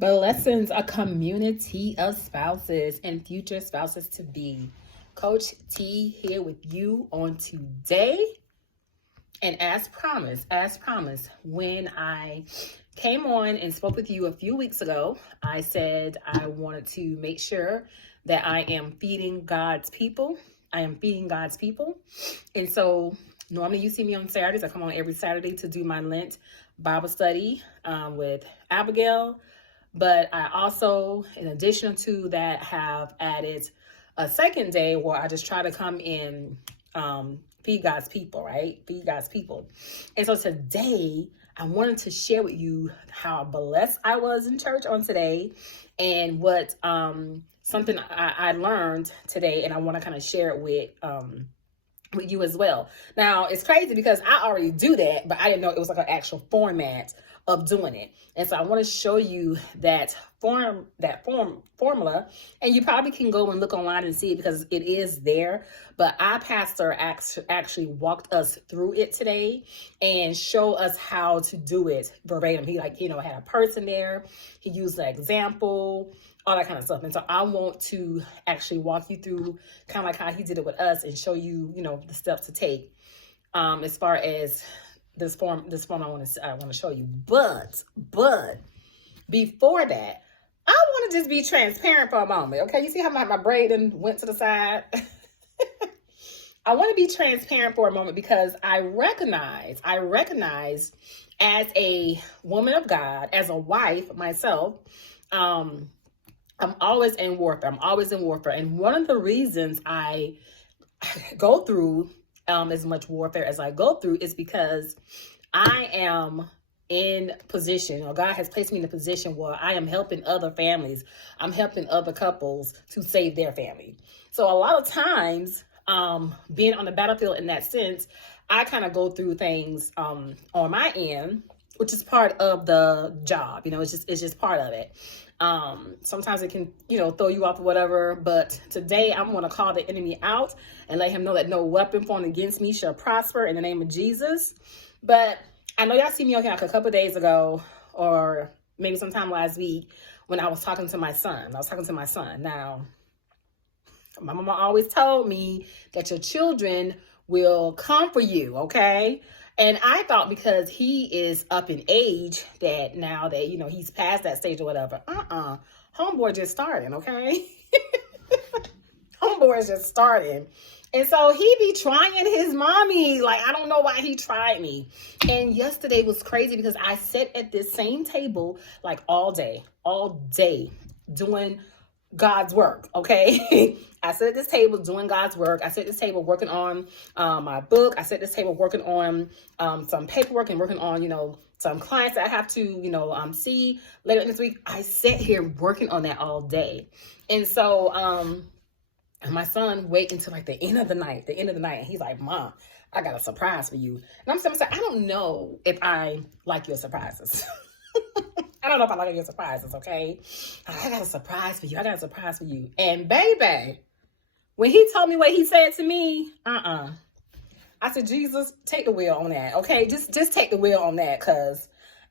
Blessings, a community of spouses and future spouses to be. Coach T here with you on today. And as promised, when I came on and spoke with you a few weeks ago, I said I wanted to make sure that I am feeding God's people. And so normally you see me on Saturdays. I come on every Saturday to do my Lent Bible study with Abigail. But I also, in addition to that, have added a second day where I just try to come in, feed God's people, right? Feed God's people. And so today, I wanted to share with you how blessed I was in church on today and what something I learned today, and I want to kind of share it with you as well. Now, it's crazy because I already do that, but I didn't know it was like an actual format of doing it. And so I want to show you that formula, and you probably can go and look online and see it because it is there. But our pastor actually walked us through it today and show us how to do it verbatim. He had a person there. He used the example, all that kind of stuff. And so I want to actually walk you through kind of like how he did it with us and show you, the steps to take as far as this form I want to show you. But before that, I want to just be transparent for a moment. Okay, you see how my braid went to the side? I want to be transparent for a moment because I recognize as a woman of God, as a wife myself, I'm always in warfare. And one of the reasons I go through as much warfare as I go through is because I am in position, or God has placed me in a position where I am helping other families. I'm helping other couples to save their family. So a lot of times, being on the battlefield in that sense, I kind of go through things on my end, which is part of the job. It's just part of it. Sometimes it can, throw you off or whatever, but today I'm going to call the enemy out and let him know that no weapon formed against me shall prosper in the name of Jesus. But I know y'all see me like a couple of days ago, or maybe sometime last week, when I was talking to my son. Now, my mama always told me that your children will come for you, okay? And I thought because he is up in age that now that, he's past that stage or whatever. Homeboy just starting, okay? Homeboy is just starting. And so he be trying his mommy. Like, I don't know why he tried me. And yesterday was crazy because I sat at this same table like all day doing God's work, okay? I sit at this table doing God's work. I sit at this table working on my book. I sit at this table working on some paperwork and working on, some clients that I have to, see later in this week. I sit here working on that all day. And so my son wait until like the end of the night. And he's like, Mom, I got a surprise for you. And I'm saying, I don't know if I like your surprises. I don't know if I like your surprises, okay? I got a surprise for you. And baby, when he told me what he said to me, I said, Jesus, take the wheel on that, okay? Just take the wheel on that, because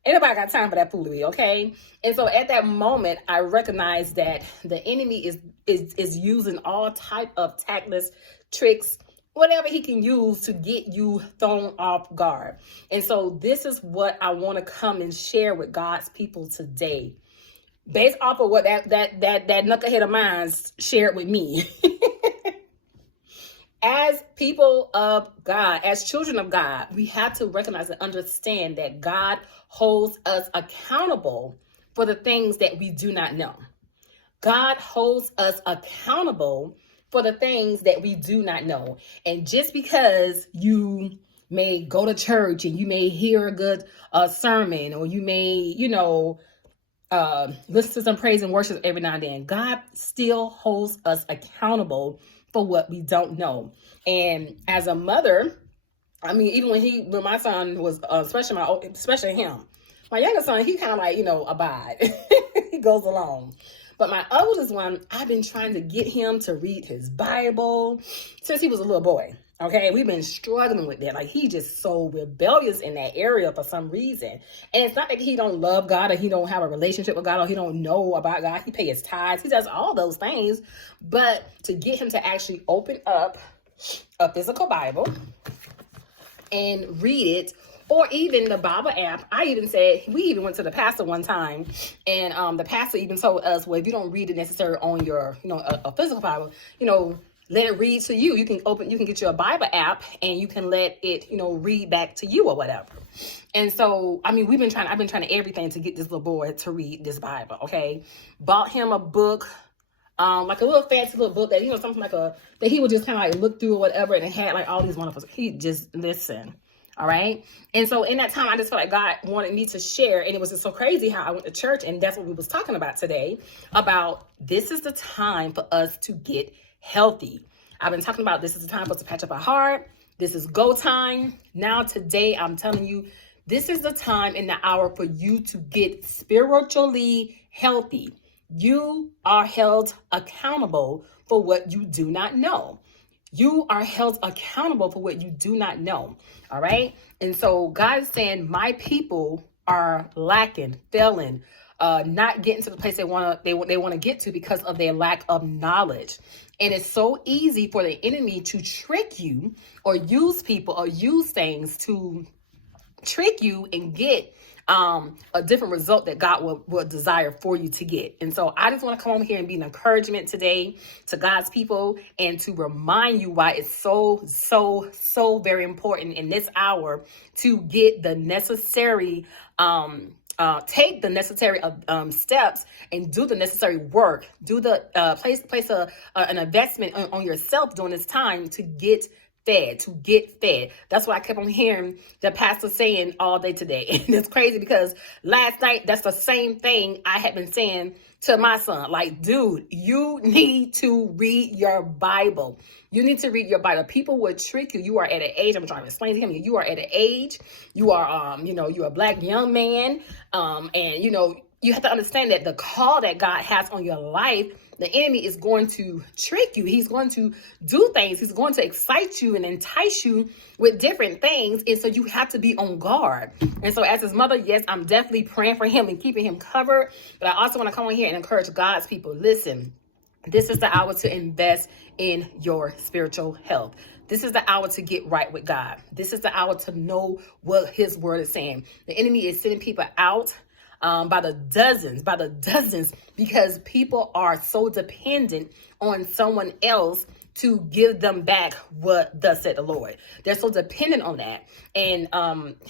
ain't nobody got time for that foolery, okay? And so at that moment, I recognized that the enemy is using all type of tactless tricks, whatever he can use to get you thrown off guard. And so this is what I want to come and share with God's people today, based off of what that knucklehead of mine shared with me. As people of God, as children of God, we have to recognize and understand that God holds us accountable for the things that we do not know. God holds us accountable for the things that we do not know. And just because you may go to church and you may hear a good sermon, or you may, listen to some praise and worship every now and then, God still holds us accountable for what we don't know. And as a mother, I mean, even when my son was, especially him, my younger son, he kind of like, abide. He goes along. But my oldest one, I've been trying to get him to read his Bible since he was a little boy. Okay, we've been struggling with that. Like, he just so rebellious in that area for some reason. And it's not that he don't love God, or he don't have a relationship with God, or he don't know about God. He pays his tithes. He does all those things. But to get him to actually open up a physical Bible and read it, or even the Bible app. We even went to the pastor one time, and the pastor even told us, well, if you don't read it necessarily on your, a physical Bible, let it read to you. You can get you a Bible app, and you can let it, read back to you or whatever. And so, I've been trying everything to get this little boy to read this Bible. Okay. Bought him a book, like a little fancy little book that, something like that he would just kind of like look through or whatever. And it had like all these wonderful, he just listen. All right. And so in that time, I just felt like God wanted me to share. And it was just so crazy how I went to church. And that's what we was talking about today, about this is the time for us to get healthy. I've been talking about this is the time for us to patch up our heart. This is go time. Now today, I'm telling you, this is the time in the hour for you to get spiritually healthy. You are held accountable for what you do not know. You are held accountable for what you do not know. All right. And so God is saying, my people are lacking, failing, not getting to the place they want to get to because of their lack of knowledge. And it's so easy for the enemy to trick you, or use people or use things to trick you and get a different result that God will desire for you to get. And so I just want to come over here and be an encouragement today to God's people, and to remind you why it's so very important in this hour to get the necessary take the necessary steps and do the necessary work. Do the place an investment on yourself during this time to get fed. That's what I kept on hearing the pastor saying all day today. And it's crazy because last night, that's the same thing I had been saying to my son. Like, dude, you need to read your Bible. You need to read your Bible. People would trick you. You are at an age, I'm trying to explain to him, you are at an age, you are, you're a black young man. And you have to understand that the call that God has on your life, the enemy is going to trick you. He's going to do things. He's going to excite you and entice you with different things. And so you have to be on guard. And so as his mother, yes, I'm definitely praying for him and keeping him covered. But I also want to come on here and encourage God's people. Listen, this is the hour to invest in your spiritual health. This is the hour to get right with God. This is the hour to know what his word is saying. The enemy is sending people out by the dozens, because people are so dependent on someone else to give them back what thus said the Lord. They're so dependent on that. And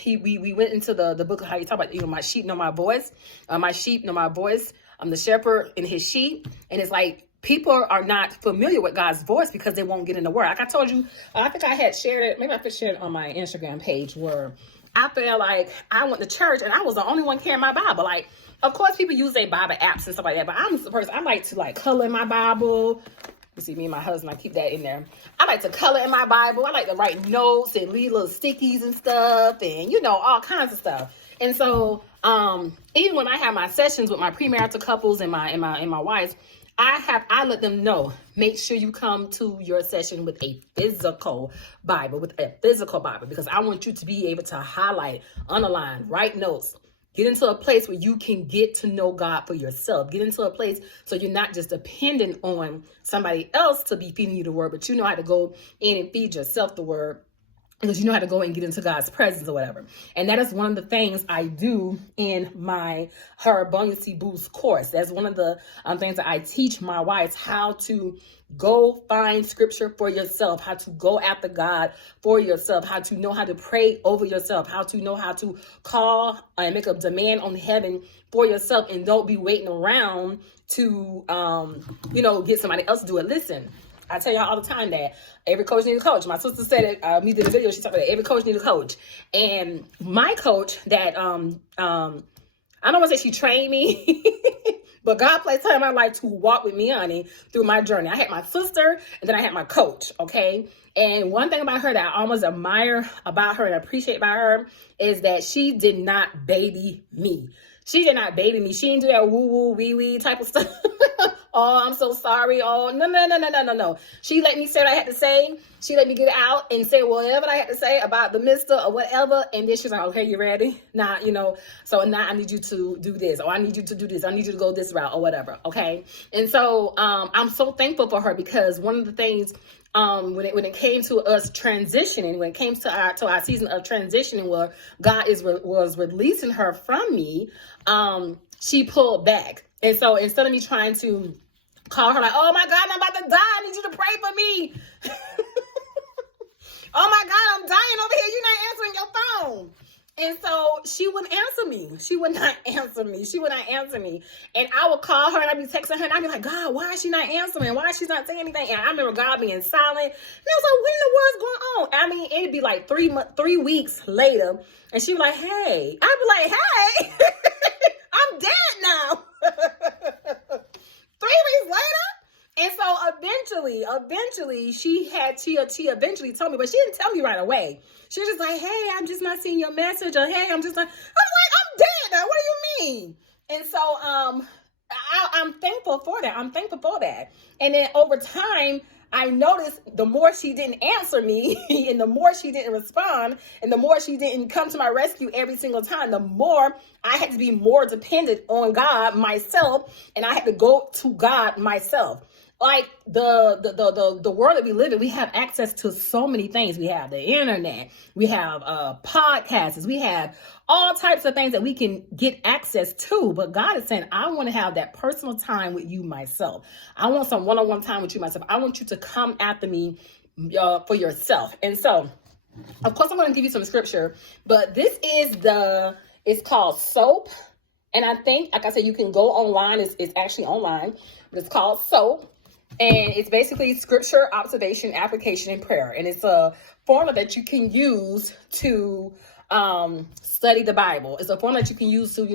we went into the book of how you talk about, my sheep know my voice. My sheep know my voice. I'm the shepherd and his sheep. And it's like, people are not familiar with God's voice because they won't get in the word. Like I told you, I think I had shared it. Maybe I could share it on my Instagram page, where I felt like I went to church and I was the only one carrying my Bible. Like, of course, people use their Bible apps and stuff like that, but I'm the person, I like to like color in my Bible. You see, me and my husband, I keep that in there. I like to color in my Bible. I like to write notes and leave little stickies and stuff, and all kinds of stuff. And so, even when I have my sessions with my premarital couples and my wives, I let them know, make sure you come to your session with a physical Bible, because I want you to be able to highlight, underline, write notes, get into a place where you can get to know God for yourself. Get into a place so you're not just dependent on somebody else to be feeding you the word, but you know how to go in and feed yourself the word, because you know how to go and get into God's presence or whatever. And that is one of the things I do in my Buoyancy Boost course. That's one of the things that I teach my wives, how to go find scripture for yourself, how to go after God for yourself, how to know how to pray over yourself, how to know how to call and make a demand on heaven for yourself, and don't be waiting around to, get somebody else to do it. Listen, I tell y'all all the time that every coach needs a coach. My sister said it. We did a video. She talked about that. Every coach needs a coach. And my coach that, I don't want to say she trained me, but God placed her in my life to walk with me, honey, through my journey. I had my sister, and then I had my coach, okay? And one thing about her that I almost admire about her and appreciate about her is that she did not baby me. She did not baby me. She didn't do that woo-woo, wee-wee type of stuff. Oh, I'm so sorry. Oh, no. She let me say what I had to say. She let me get out and say whatever I had to say about the mister or whatever. And then she's like, okay, you ready? Now, so now I need you to do this, or I need you to do this. I need you to go this route or whatever. Okay. And so I'm so thankful for her, because one of the things when it came to us transitioning, when it came to our season of transitioning, where God was releasing her from me, she pulled back. And so instead of me trying to call her like, oh my God, I'm about to die, I need you to pray for me. Oh my God, I'm dying over here, you're not answering your phone. And so she wouldn't answer me. She would not answer me. And I would call her and I'd be texting her and I'd be like, God, why is she not answering? Why is she not saying anything? And I remember God being silent. And I was like, what in the world's going on? I mean, it'd be like 3 weeks later. And she was like, hey. I'd be like, hey, I'm dead now. 3 weeks later. And so eventually she eventually told me, but she didn't tell me right away. She was just like, hey, I'm just not seeing your message, or hey, I'm like, I'm dead now. What do you mean? And so I'm thankful for that. And then over time, I noticed the more she didn't answer me and the more she didn't respond and the more she didn't come to my rescue every single time, the more I had to be more dependent on God myself, and I had to go to God myself. Like the world that we live in, we have access to so many things. We have the internet, we have podcasts, we have all types of things that we can get access to. But God is saying, I want to have that personal time with you myself. I want some one-on-one time with you myself. I want you to come after me for yourself. And so, of course, I'm going to give you some scripture, but this is it's called S.O.A.P. And I think, like I said, you can go online. It's actually online, but it's called S.O.A.P. And it's basically scripture, observation, application, and prayer. And it's a formula that you can use to study the Bible. It's a formula that you can use to,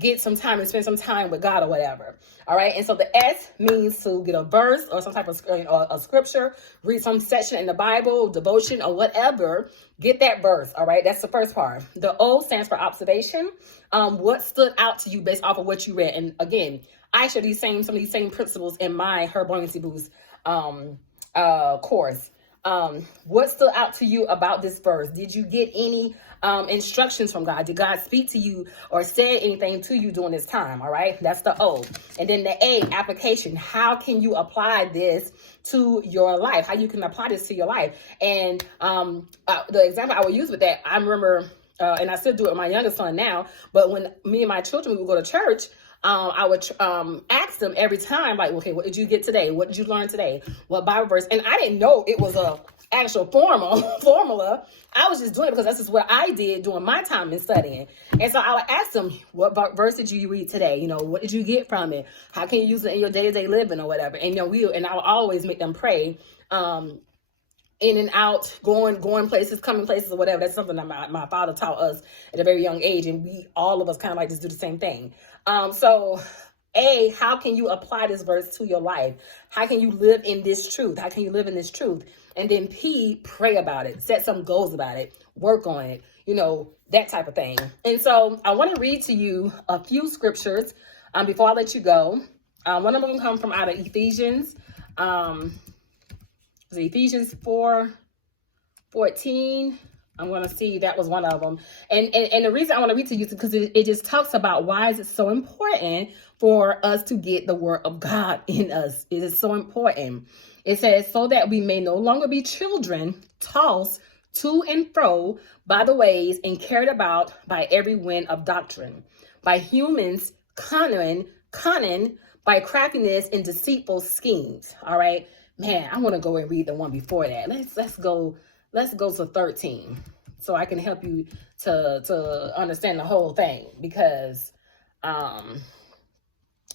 get some time and spend some time with God or whatever. All right. And so the S means to get a verse or some type of a scripture, read some section in the Bible, devotion, or whatever. Get that verse. All right. That's the first part. The O stands for observation. What stood out to you based off of what you read? And again, I share some of these same principles in my Buoyancy Boost course. What stood out to you about this verse? Did you get any instructions from God? Did God speak to you or say anything to you during this time? All right, that's the O. And then the A, application. How can you apply this to your life? How you can apply this to your life? And the example I would use with that, I remember, and I still do it with my youngest son now, but when me and my children would go to church, I would ask them every time, like, okay, what did you get today? What did you learn today? What Bible verse? And I didn't know it was a actual formula. I was just doing it because that's just what I did during my time in studying. And so I would ask them, what verse did you read today? What did you get from it? How can you use it in your day-to-day living or whatever? And I would always make them pray. In and out, going places, coming places, or whatever. That's something that my father taught us at a very young age, and all of us kind of like just do the same thing. So A, how can you apply this verse to your life? How can you live in this truth? How can you live in this truth? And then P, pray about it, set some goals about it, work on it, that type of thing. And so I want to read to you a few scriptures before I let you go. One of them come from out of Ephesians. Ephesians 4:14. I'm going to see that was one of them. And the reason I want to read to you is because it just talks about why is it so important for us to get the word of God in us. It is so important. It says, so that we may no longer be children tossed to and fro by the waves and carried about by every wind of doctrine, by humans cunning, by craftiness and deceitful schemes. All right. Man, I want to go and read the one before that. Let's go to 13 so I can help you to understand the whole thing, because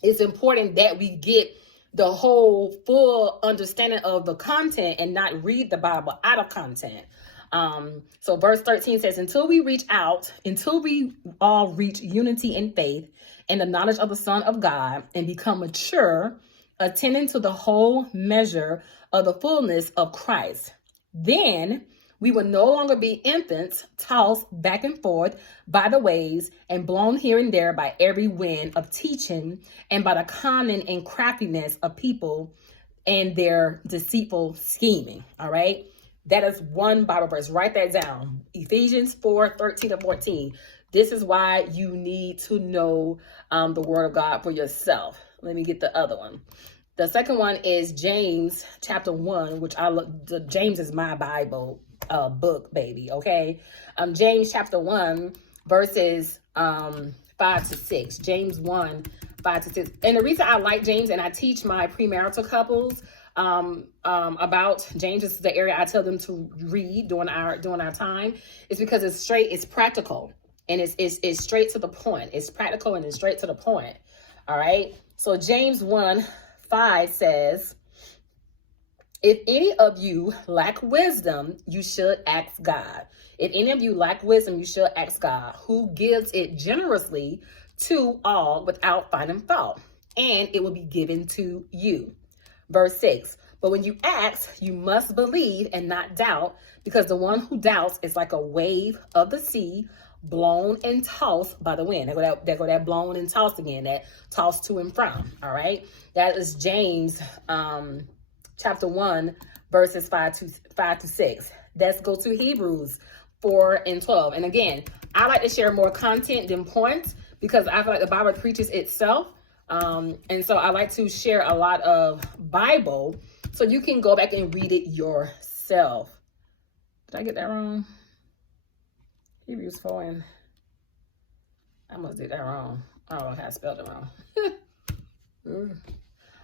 it's important that we get the whole full understanding of the content and not read the Bible out of content. So verse 13 says, until we all reach unity in faith and the knowledge of the Son of God and become mature, attending to the whole measure of the fullness of Christ. Then We will no longer be infants, tossed back and forth by the waves and blown here and there by every wind of teaching and by the cunning and craftiness of people and their deceitful scheming. All right. That is one Bible verse. Write that down. Ephesians 4:13-14. This is why you need to know the word of God for yourself. Let me get the other one. The second one is James chapter 1, which James is my Bible book, baby. Okay. James chapter 1, verses 5-6. James 1:5-6. And the reason I like James, and I teach my premarital couples about James, this is the area I tell them to read during our time, is because it's practical, and it's straight to the point. It's practical and it's straight to the point. All right. So James 1:5 says, if any of you lack wisdom, you should ask God. If any of you lack wisdom, you should ask God, who gives it generously to all without finding fault, and it will be given to you. Verse 6, but when you ask, you must believe and not doubt, because the one who doubts is like a wave of the sea, blown and tossed by the wind. There go that blown and tossed again, that tossed to and from. All right. That is James chapter 1, verses 5-6. Let's go to Hebrews 4:12. And again, I like to share more content than points because I feel like the Bible preaches itself. And so I like to share a lot of Bible so you can go back and read it yourself. Did I get that wrong? Hebrews 4 and I must did that wrong. Oh, I spelled it wrong.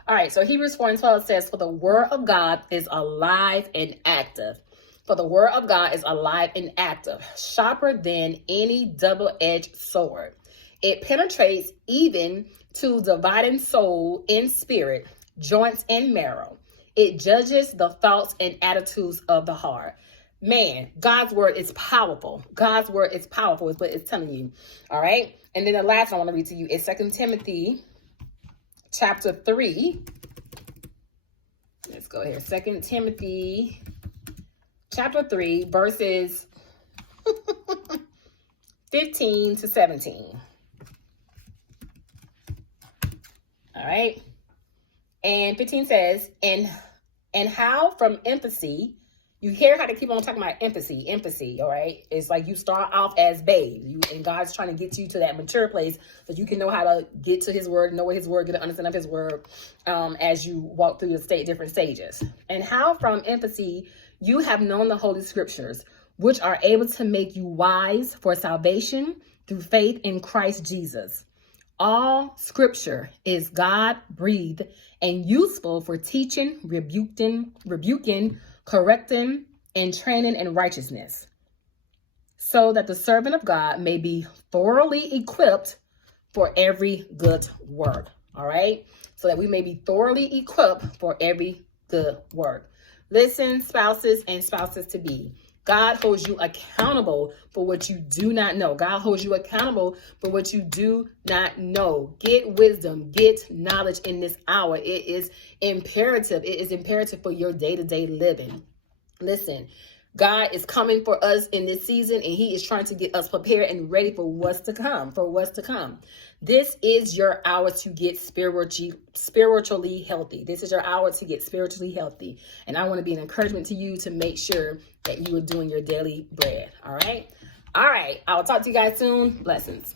All right, so Hebrews 4:12 says, for the word of God is alive and active. For the word of God is alive and active, sharper than any double-edged sword. It penetrates even to dividing soul and spirit, joints and marrow. It judges the thoughts and attitudes of the heart. Man, God's word is powerful. God's word is powerful is what it's telling you. All right. And then the last one I want to read to you is 2 Timothy chapter 3. Let's go here. 2 Timothy chapter 3, verses 15-17. All right. And 15 says, and how from infancy, you hear how they keep on talking about empathy, all right? It's like you start off as babe, and God's trying to get you to that mature place so you can know how to get to his word, know what his word, get an understanding of his word as you walk through the different stages. And how from infancy you have known the Holy Scriptures, which are able to make you wise for salvation through faith in Christ Jesus. All Scripture is God-breathed and useful for teaching, rebuking, correcting, and training in righteousness, so that the servant of God may be thoroughly equipped for every good work. All right? So that we may be thoroughly equipped for every good work. Listen, spouses and spouses to be. God holds you accountable for what you do not know. God holds you accountable for what you do not know. Get wisdom, get knowledge in this hour. It is imperative. It is imperative for your day-to-day living. Listen, God is coming for us in this season, and he is trying to get us prepared and ready for what's to come. This is your hour to get spiritually healthy. This is your hour to get spiritually healthy. And I want to be an encouragement to you to make sure that you are doing your daily bread. All right. I will talk to you guys soon. Blessings.